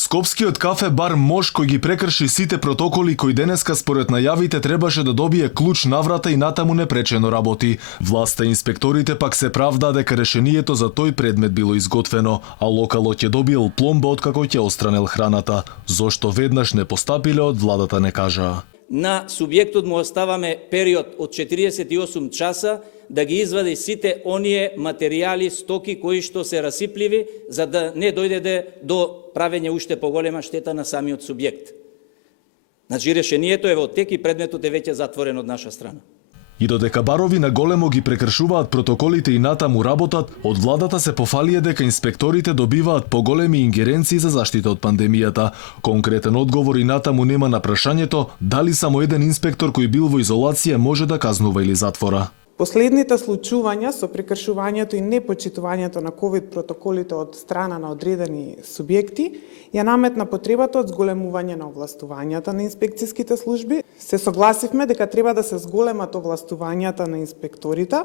Скопскиот кафе бар Мош кој ги прекрши сите протоколи кои денеска според најавите требаше да добие клуч на врата и натаму непречено работи. Власта и инспекторите пак се правда дека решението за тој предмет било изготвено, а локалот ќе добил пломба откако ќе отстранел храната. Зошто веднаш не постапиле од владата не кажаа. На субјектот му оставаме период од 48 часа да ги извади сите оние материјали, стоки кои што се расипливи, за да не дојде до правење уште поголема штета на самиот субјект. Значи решението е во тек и предметот е веќе затворен од наша страна. И додека барови на големо ги прекршуваат протоколите и натаму работат, од владата се пофалија дека инспекторите добиваат поголеми ингеренции за заштита од пандемијата. Конкретен одговор и натаму нема на прашањето дали само еден инспектор кој бил во изолација може да казнува или затвора. Последните случувања со прекршувањето и непочитувањето на ковид протоколите од страна на одредени субјекти ја наметна потребата од зголемување на овластувањата на инспекциските служби. Се согласивме дека треба да се зголемат овластувањата на инспекторите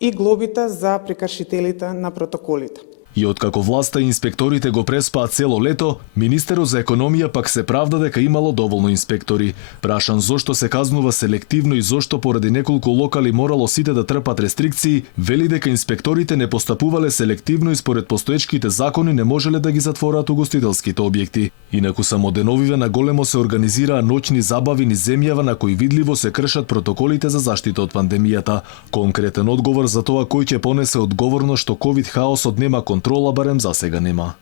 и глобите за прекршителите на протоколите. И откако власта и инспекторите го преспаат цело лето, министерот за економија пак се правда дека имало доволно инспектори. Прашан зошто се казнува селективно и зошто поради неколку локали морало сите да трпат рестрикции, вели дека инспекторите не постапувале селективно и според постоечките закони не можеле да ги затворат угостителските објекти. Инаку само деновиве на големо се организираа ноќни забави низ земјава на кои видливо се кршат протоколите за заштита од пандемијата. Конкретен одговор за тоа кој ќе понесе одговорност што ковид хаосот нема контрола барем засега нема.